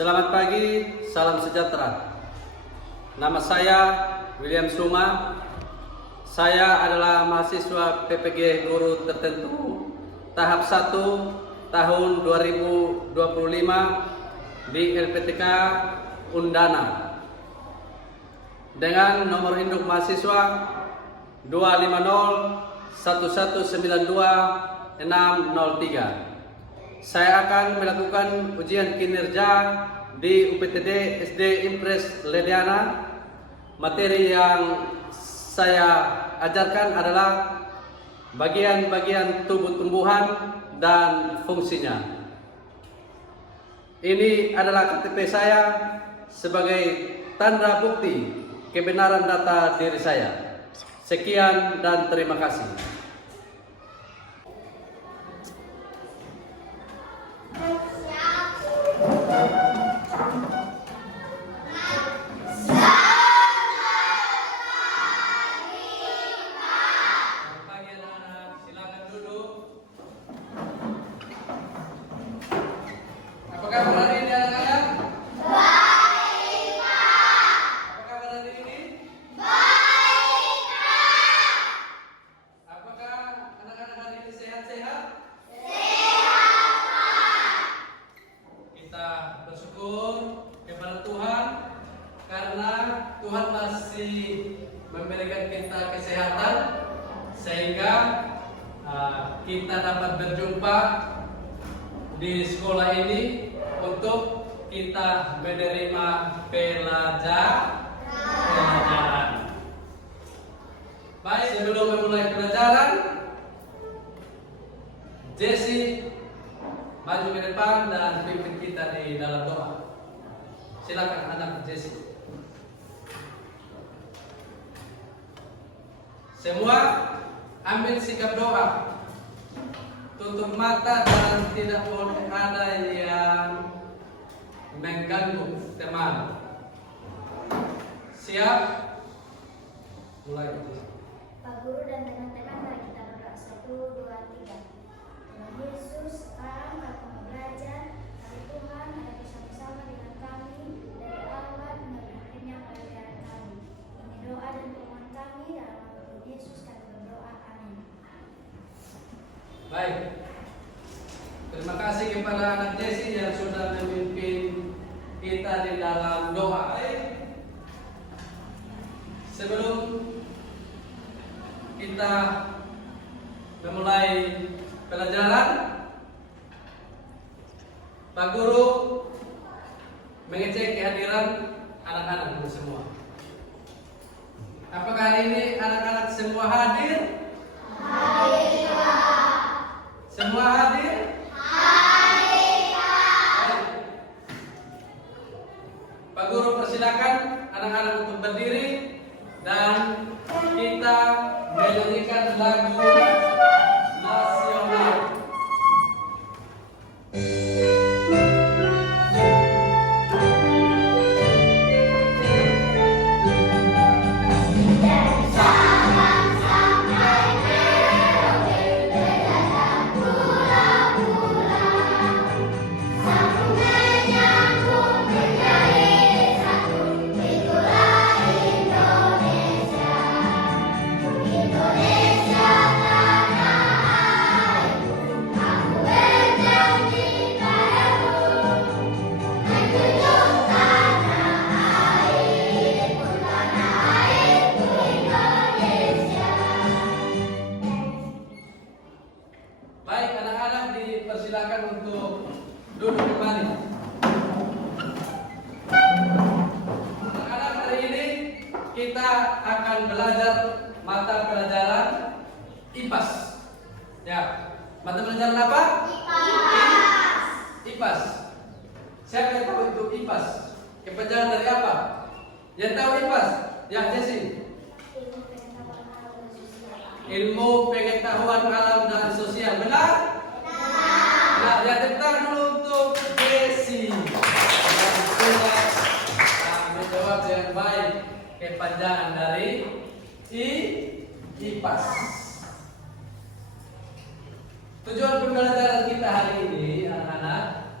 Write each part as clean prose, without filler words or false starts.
Selamat pagi, salam sejahtera. Nama saya William Suma. Saya adalah mahasiswa PPG Guru Tertentu tahap 1 tahun 2025 di LPTK Undana. Dengan nomor induk mahasiswa 2501192 603. Saya akan melakukan ujian kinerja di UPTD SD Impres Lediana. Materi yang saya ajarkan adalah bagian-bagian tubuh tumbuhan dan fungsinya. Ini adalah KTP saya sebagai tanda bukti kebenaran data diri saya. Sekian dan terima kasih. Karena Tuhan masih memberikan kita kesehatan sehingga kita dapat berjumpa di sekolah ini untuk kita menerima pelajaran. Baik, sebelum memulai pelajaran, Jesse maju ke depan dan pimpin kita di dalam doa. Silakan anak Jesse. Semua ambil sikap doa, tutup mata dan tidak boleh ada yang mengganggu teman. Siap? Mulai. Pak Guru dan teman-teman, mari kita berdoa. 1, 2, 3. Tuhan Yesus, sekarang kami mau belajar. Hari Tuhan ada bersama-sama dengan kami dari awal hingga akhirnya pelajaran kami. Ini doa dan permohonan kami dalam nama Tuhan Yesus kami berdoa. Amin. Baik. Terima kasih kepada anak Jesse yang sudah memimpin kita di dalam doa. Sebelum kita memulai pelajaran, Pak Guru mengecek kehadiran anak-anak semua. Apakah hari ini anak-anak semua hadir? Hadir, Pak. Semua hadir? Hadir, Pak. Pak Guru persilakan anak-anak untuk berdiri dan kita menyanyikan lagu nasional. Baik, anak-anak dipersilakan untuk duduk kembali. Anak-anak, hari ini kita akan belajar mata pelajaran IPAS. Ya, mata pelajaran apa? IPAS. IPAS. Siapa yang tahu itu IPAS? Kepanjangan dari apa? Yang tahu IPAS? Ya, Jesse. Ilmu pengetahuan alam dan sosial, benar? Nah, ya tepuk dulu untuk Jesse. Dan sudah menjawab dengan baik kepanjangan dari IPAS. Tujuan pembelajaran kita hari ini, anak-anak,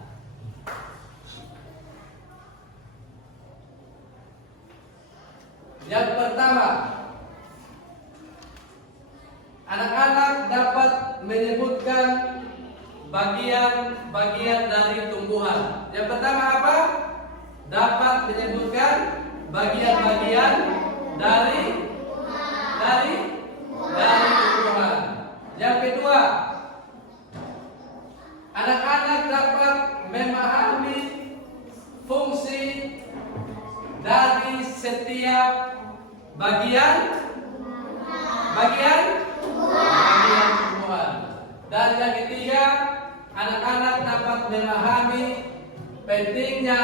Yang pertama, anak-anak dapat menyebutkan bagian-bagian dari tumbuhan. Yang pertama apa? Dapat menyebutkan bagian-bagian dari tumbuhan. Yang kedua, anak-anak dapat memahami fungsi dari setiap bagian tumbuhan. Dan yang ketiga, anak-anak dapat memahami pentingnya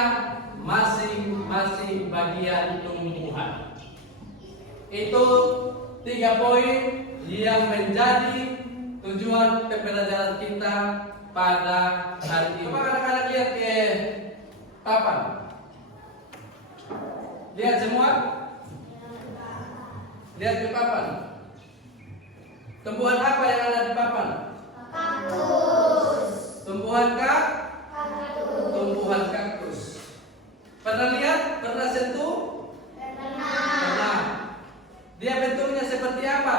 masing-masing bagian tumbuhan. Itu 3 poin yang menjadi tujuan pembelajaran kita pada hari ini. Coba anak-anak lihat ke papan. Lihat semua. Lihat ke papan. Tumbuhan apa yang ada di papan? Kaktus. Tumbuhan Kaktus. tumbuhan kaktus. Pernah lihat? Pernah sentuh? Pernah. Dia bentuknya seperti apa?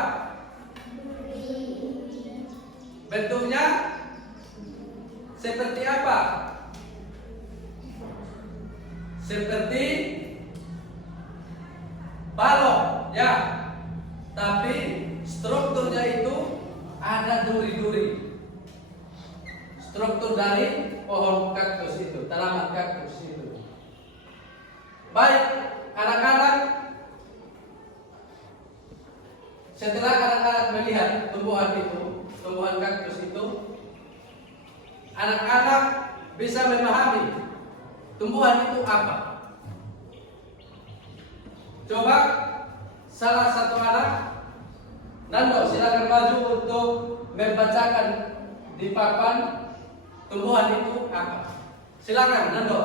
Bentuknya seperti apa? Seperti balok, ya. Tapi strukturnya itu ada duri-duri. Struktur dari pohon kaktus itu, tanaman kaktus itu. Baik, anak-anak, setelah anak-anak melihat tumbuhan itu, tumbuhan kaktus itu, anak-anak bisa memahami tumbuhan itu apa. Coba salah satu anak, Nando, silakan maju untuk membacakan di papan tumbuhan itu apa. Silakan Nando.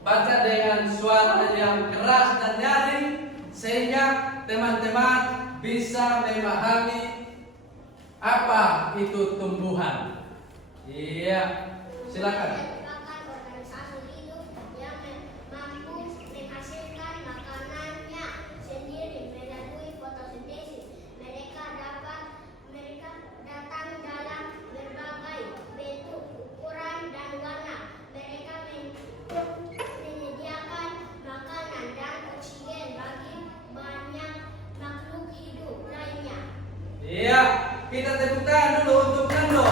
Baca dengan suara yang keras dan nyaring sehingga teman-teman bisa memahami apa itu tumbuhan. Iya, silakan. Merupakan organisasi hidup yang mampu menghasilkan makanannya sendiri melalui fotosintesis. Mereka datang dalam berbagai bentuk, ukuran, dan warna. Mereka menyediakan makanan dan oksigen bagi banyak makhluk hidup lainnya. Iya, kita tepuk tangan dulu untuk Nando.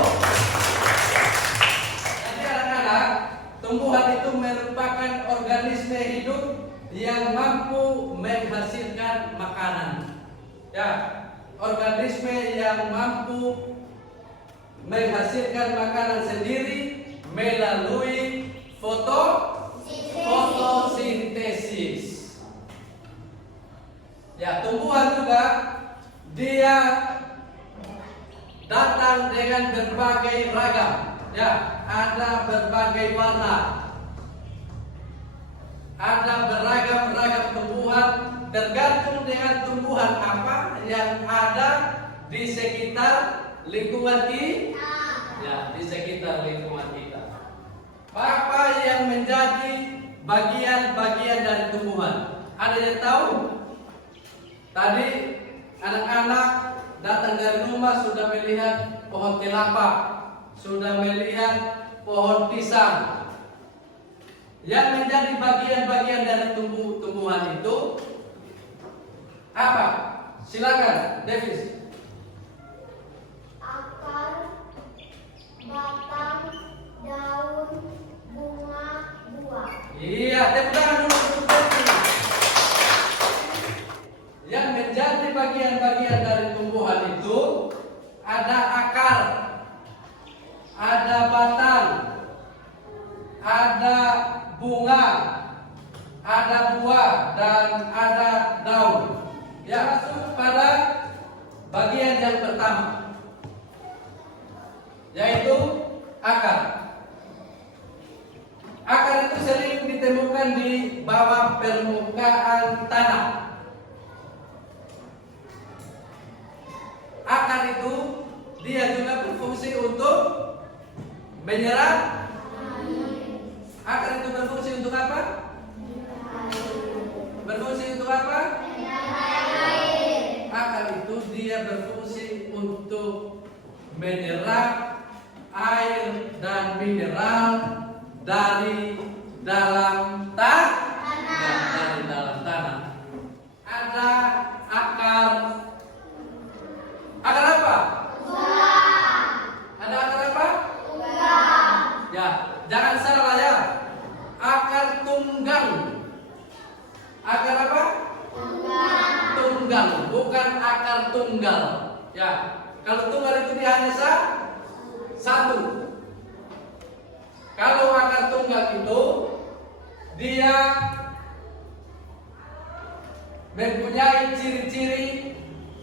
Jadi anak-anak, tumbuhan itu merupakan organisme hidup yang mampu menghasilkan makanan. Ya, organisme yang mampu menghasilkan makanan sendiri melalui fotosintesis. Ya, tumbuhan juga dia datang dengan berbagai ragam. Ya, ada berbagai warna. Ada beragam-ragam tumbuhan tergantung dengan tumbuhan apa yang ada di sekitar lingkungan kita. Ya, di sekitar lingkungan kita. Apa yang menjadi bagian-bagian dari tumbuhan? Ada yang tahu? Tadi anak-anak datang dari rumah sudah melihat pohon kelapa, sudah melihat pohon pisang. Yang menjadi bagian-bagian dari tumbuhan itu apa? Silakan, Davis. Akar, batang, daun, bunga, buah. Iya, tepuk tangan dulu untuk Davis. Yang menjadi bagian-bagian dari tumbuhan itu ada akar, ada batang, ada bunga, ada buah, dan ada daun. Ya, masuk pada bagian yang pertama, yaitu akar. Akar itu sering ditemukan di bawah permukaan tanah. Akar itu dia juga berfungsi untuk menyerap. Akar itu berfungsi untuk apa? Berfungsi menyerap air dan mineral dari dalam tanah. Ya, dari dalam tanah. Ada akar. Akar apa? Ada akar apa? Ya, jangan salah ya. Akar tunggal. Akar apa? Tunggal, bukan akar tunggal. Ya, kalau tunggal itu dia hanya satu. Kalau akar tunggal itu dia mempunyai ciri-ciri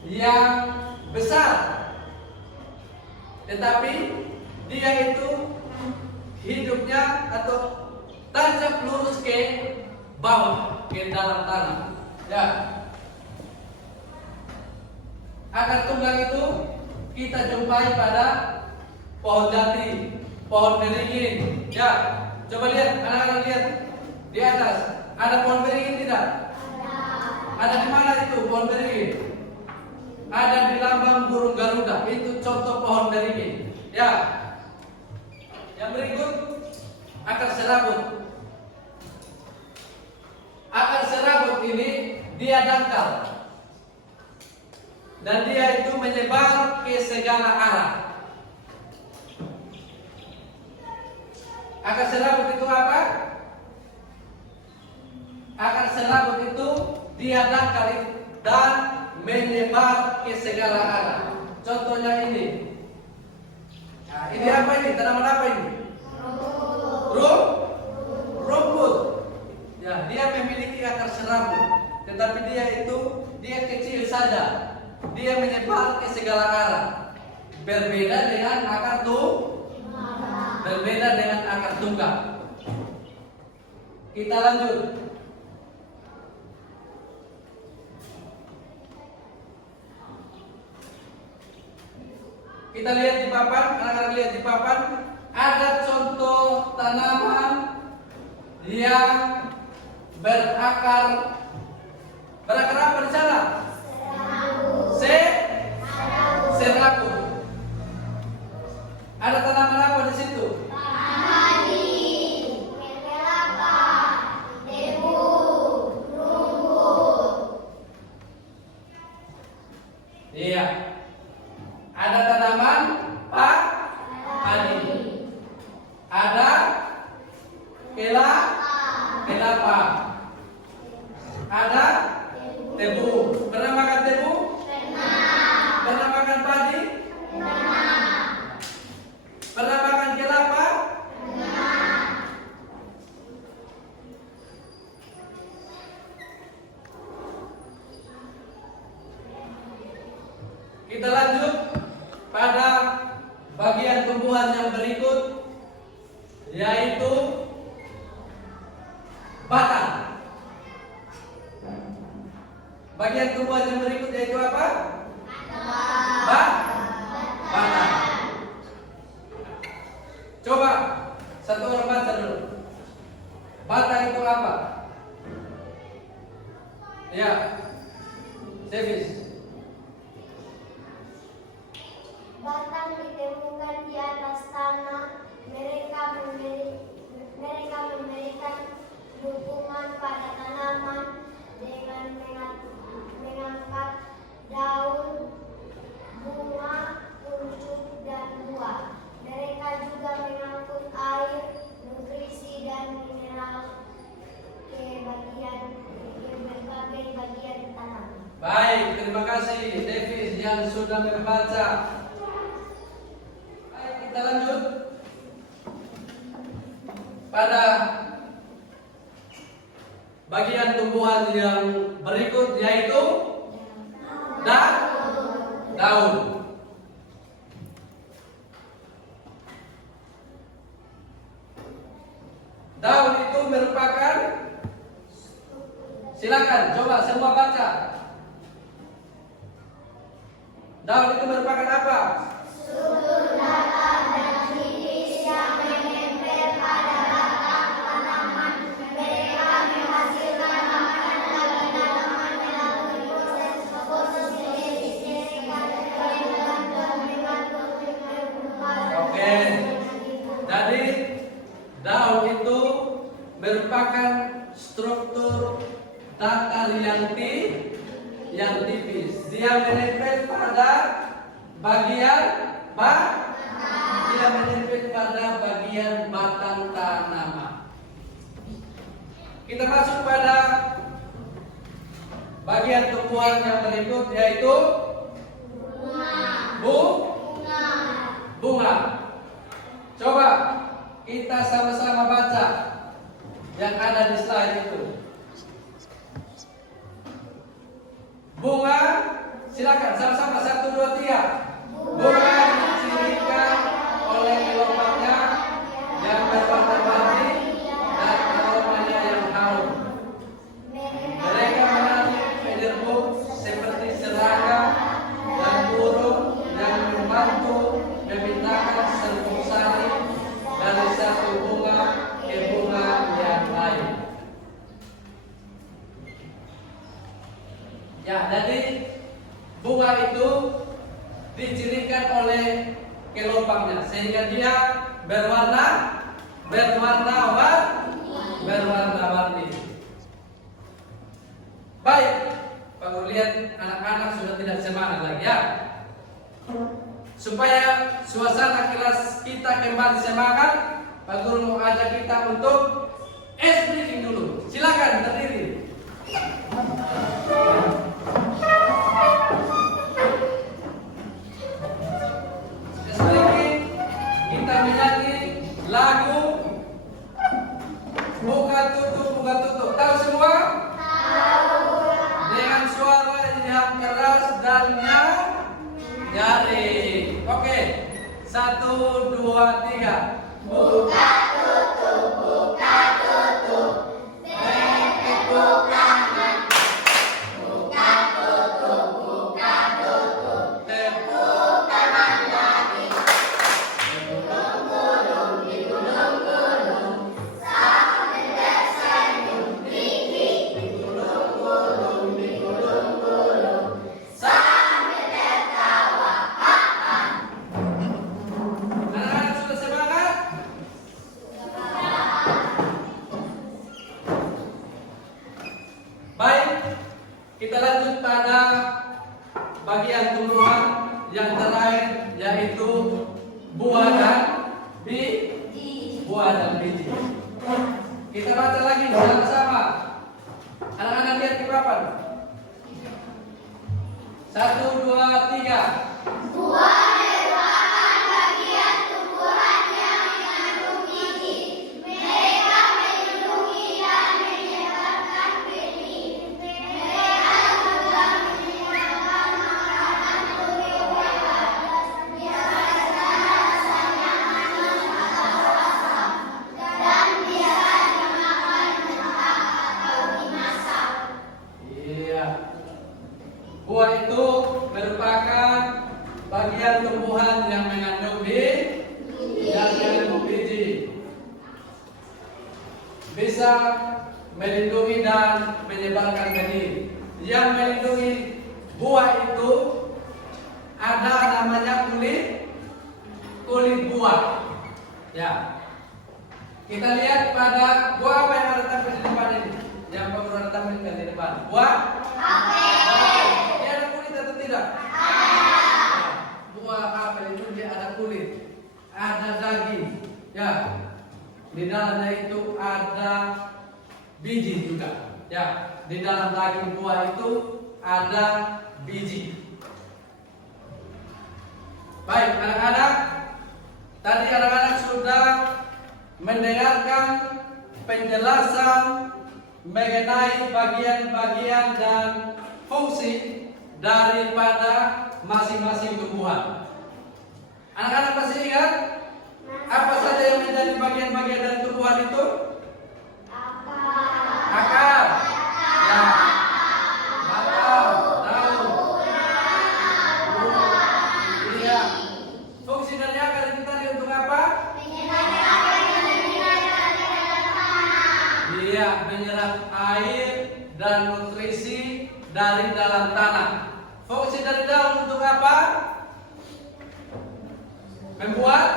yang besar, tetapi dia itu hidupnya atau tancap lurus ke bawah, ke dalam tanah. Ya, akar tunggal itu kita jumpai pada pohon jati, pohon beringin. Ya, coba lihat, anak-anak lihat di atas. Ada pohon beringin tidak? Ada di mana itu pohon beringin? Ada di lambang burung Garuda. Itu contoh pohon beringin. Ya. Yang berikut akar serabut. Akar serabut ini dia dangkal dan dia itu menyebar ke segala arah. Akar serabut itu apa? Akar serabut itu dia dangkal dan menyebar ke segala arah. Contohnya ini. Nah, ini apa ini? Tanaman apa ini? Rumput. Ya, dia memiliki akar serabut, tetapi dia kecil saja. Dia menyebar ke segala arah. Berbeda dengan akar tunggal. Kita lanjut. Kita lihat di papan, anak-anak lihat di papan, ada contoh tanaman yang berakar apa di sana? Serabut. Ada tanaman apa di situ? Iya. Ada tanaman padi. Ada kelapa. Ada tebu. Pernah makan tebu? Pernah makan padi? Pernah makan kelapa? Kita lanjut pada bagian tumbuhan yang berikut, yaitu batang. Bagian tumbuhan yang berikut yaitu apa? Batang. Coba satu orang baca dulu. Batang itu apa? Ya, Davis. Batang ditemukan di atas tanah. Mereka memberikan dukungan pada tanaman dengan mengangkat daun, bunga, kuncup, dan buah. Mereka juga mengangkut air, nutrisi, dan mineral ke berbagai bagian tanaman. Baik, terima kasih Davis yang sudah membaca. Baik, kita lanjut pada bagian tumbuhan yang berikut, yaitu daun. Daun itu merupakan, silakan coba semua baca. Daun itu merupakan apa? Struktur datar dan tipis yang menempel pada batang tanaman. Mereka menghasilkan makanan bagi tanaman melalui proses fotosintesis. Mereka mengandung daun itu merupakan struktur datar yang tipis. Dia menempel pada bagian dia menempel pada bagian batang tanaman. Kita masuk pada bagian tumbuhan yang berikut, yaitu bunga. Coba kita sama-sama baca yang ada di slide itu. Bunga, silakan sama-sama 1, 2, 3. Bunga dicirikan oleh kelompoknya yang berwarna-warni dan aromanya yang harum. Mereka menarik penerbuk seperti serangga dan burung yang membantu memindahkan serbuk sari dari satu bunga ke bunga yang lain. Ya, jadi bunga itu dicirikan oleh gelombangnya sehingga dia berwarna-warni. Baik, Pak Guru lihat anak-anak sudah tidak semangat lagi ya. Supaya suasana kelas kita kembali semangat, Pak Guru mau ajak kita untuk ice breaking dulu. Silakan berdiri. Kita menyanyi lagu Buka Tutup. Tahu semua? Tahu. Dengan suara yang keras dan nyaring. Oke. 1, 2, 3. Buka tutup. Tepuk tangan. Buka tutup. Tepuk tangan lagi. Kita lanjut pada bagian tumbuhan yang terakhir, yaitu buah dan biji. Kita baca lagi sama-sama. Anak-anak lihat di papan. 1, 2, 3. Buah merupakan bagian tumbuhan yang mengandung biji. Mereka melindungi dan menyebarkan benih. Mereka juga menyediakan makanan untuk hewan. Biasanya rasanya manis atau asam dan bisa dimakan mentah atau dimasak. Iya. Buah itu merupakan bagian tumbuhan yang mengandung biji. Bisa melindungi dan menyebarkan benih. Yang melindungi buah itu ada namanya kulit buah. Ya. Kita lihat pada buah apa yang ada tampil di depan ini. Yang Pak Guru ada tampilkan di depan. Buah apel. Dia ada kulit atau tidak? Buah apel itu dia ada kulit, ada daging. Ya. Di dalamnya itu ada biji juga. Ya. Di dalam daging buah itu ada biji. Baik, anak-anak. Tadi anak-anak sudah mendengarkan penjelasan mengenai bagian-bagian dan fungsi daripada masing-masing tumbuhan. Anak-anak masih ingat apa saja yang menjadi bagian-bagian dari tumbuhan itu? Akar. Ya. Batang, daun. Iya. Fungsi dari akar itu tadi untuk apa? Iya, menyerap air dan nutrisi dari dalam tanah. Fungsi dari daun untuk apa? Membuat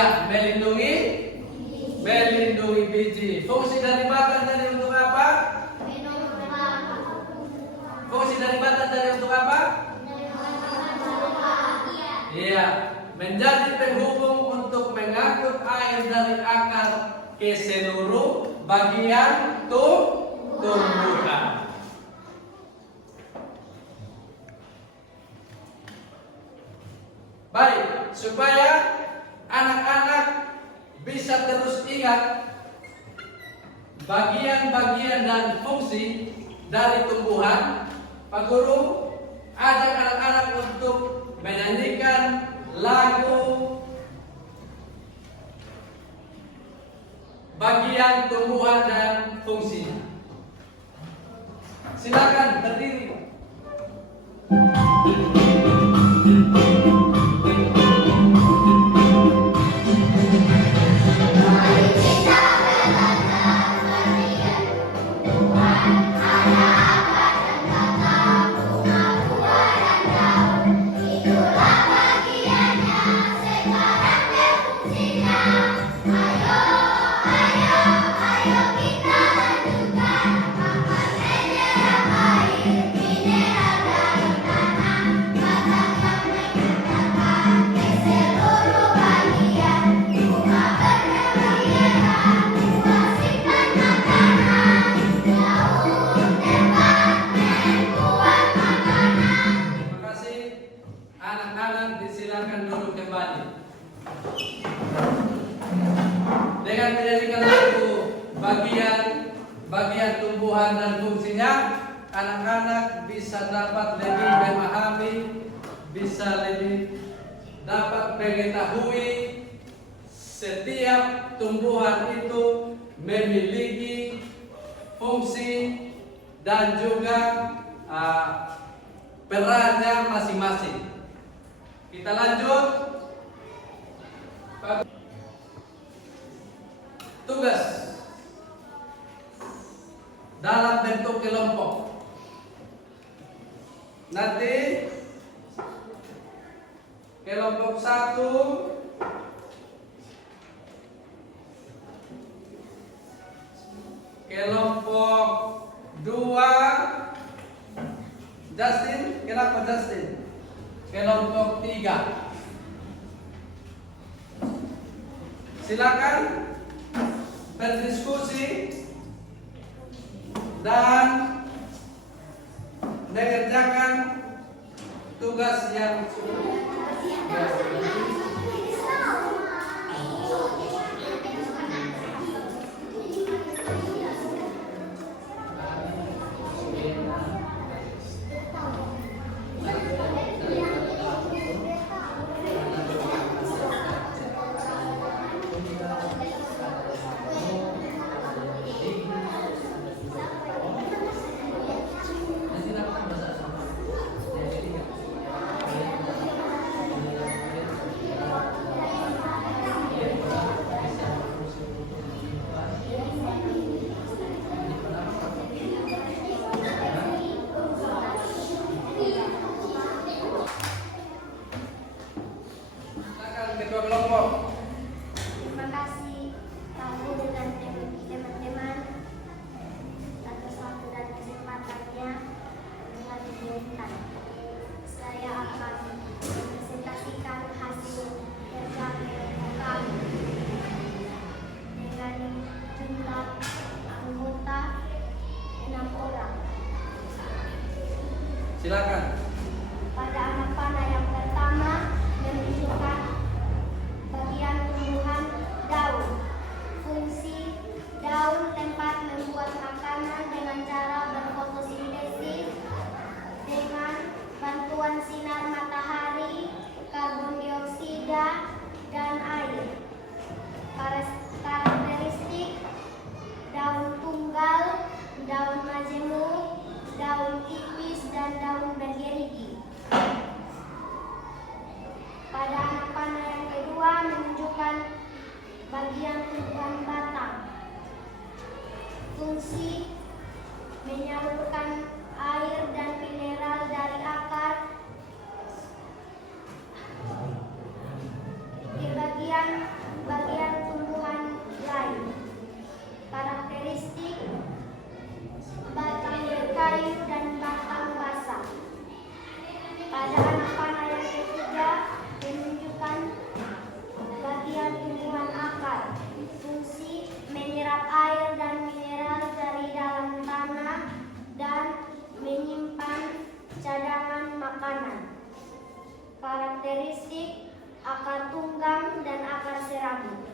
Ya, melindungi biji. Fungsi dari batang tadi untuk apa? Fungsi dari batang tadi untuk apa? Iya, menjadi penghubung untuk mengangkut air dari akar ke seluruh bagian tumbuhan. Baik, supaya anak-anak bisa terus ingat bagian-bagian dan fungsi dari tumbuhan, Pak Guru ajak anak-anak untuk menyanyikan lagu bagian tumbuhan dan fungsinya. Silakan berdiri. Dengan menjadikan lagu bagian tumbuhan dan fungsinya, anak-anak bisa dapat lebih memahami, bisa lebih dapat mengetahui setiap tumbuhan itu memiliki fungsi dan juga perannya masing-masing. Kita lanjut. Tugas dalam bentuk kelompok. Nanti kelompok 1 kelompok 2 Justin, kenapa Justin? Kelompok 3. Silakan berdiskusi dan mengerjakan tugas yang sudah. Ketua kelompok. Terima kasih Pak Guru dan teman-teman atas waktu dan kesempatannya menghadirkan. Saya akan presentasikan hasil kerja kelompok kami dengan jumlah anggota 6 orang. Silakan. Pada anak panah yang pertama menunjukkan bagian tumbuhan daun. Fungsi daun tempat membuat makanan dengan cara berfotosintesis dengan bantuan sinar matahari, karbon dioksida, dan air. Karakteristik daun tunggal, daun majemuk, daun tipis, dan daun bergeris akar tunggang, dan akar serabut.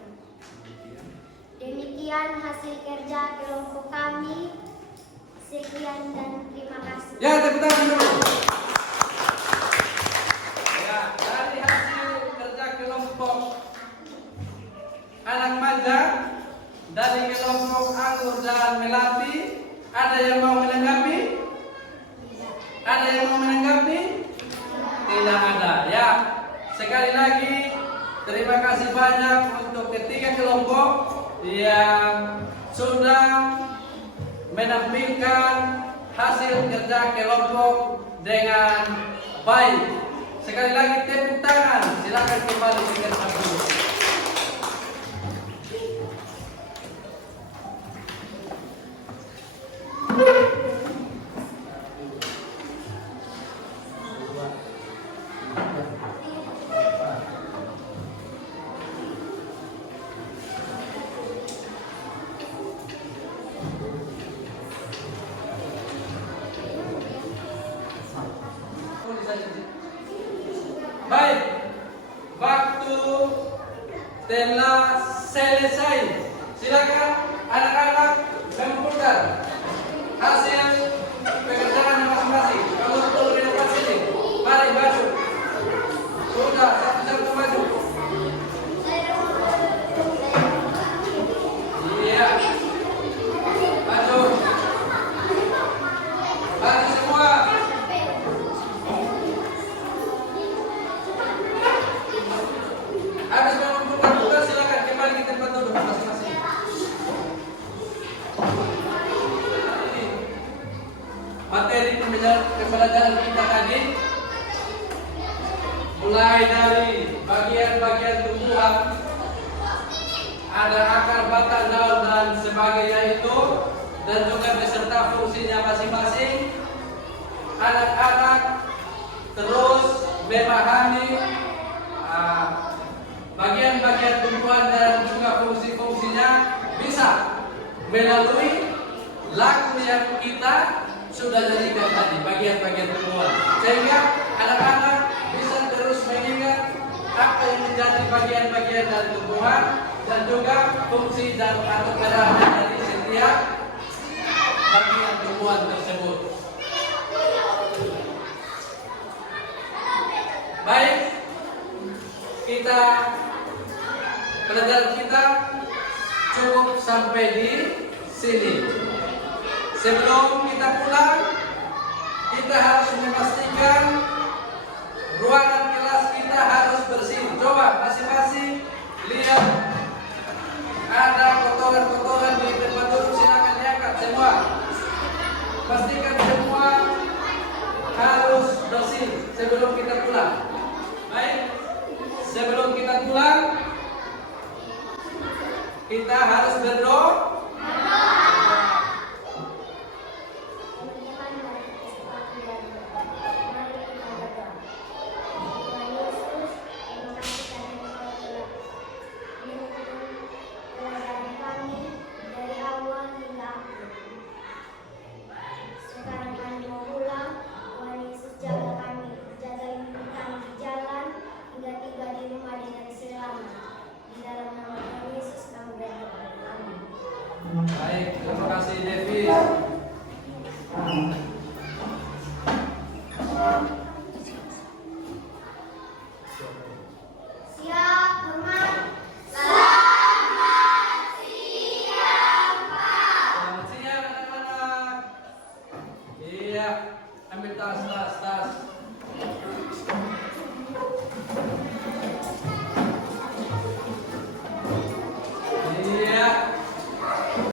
Demikian hasil kerja kelompok kami. Sekian dan terima kasih. Ya, tepuk tangan dulu. Ya, dari hasil kerja kelompok anak magang dari kelompok Anggur dan Melati, ada yang mau menanggapi? Ada yang mau menanggapi? Tidak ada. Ya, sekali lagi terima kasih banyak untuk ketiga kelompok yang sudah menampilkan hasil kerja kelompok dengan baik. Sekali lagi tepuk tangan. Silakan kembali ke tempat dulu. Baik, waktu telah selesai. Silakan anak-anak mengumpulkan hasil pekerjaan masing-masing. Kamu betul di depan sini. Mari maju. Sudah satu-satu maju. Iya. Maju. Maju semua. Habis mengumpulkan tugas, silakan kembali ke tempat duduk masing-masing. Materi pembelajaran kita tadi mulai dari bagian-bagian tumbuhan, ada akar, batang, daun dan sebagainya itu, dan juga beserta fungsinya masing-masing. Anak-anak terus memahami bagian-bagian tumbuhan dan juga fungsi-fungsinya bisa melalui lagu yang kita sudah jadikan tadi, bagian-bagian tumbuhan, sehingga anak-anak bisa terus mengingat apa yang menjadi bagian-bagian dari tumbuhan dan juga fungsi dan atau peran dari setiap bagian tumbuhan tersebut. Baik, kita pelajaran kita cukup sampai di sini. Sebelum kita pulang, kita harus memastikan ruangan kelas kita harus bersih. Coba masing-masing lihat ada kotoran-kotoran di tempat duduk, silakan diangkat semua. Pastikan semua harus bersih sebelum kita pulang. Baik, sebelum kita pulang, kita harus berdoa. Baik, terima kasih Devi.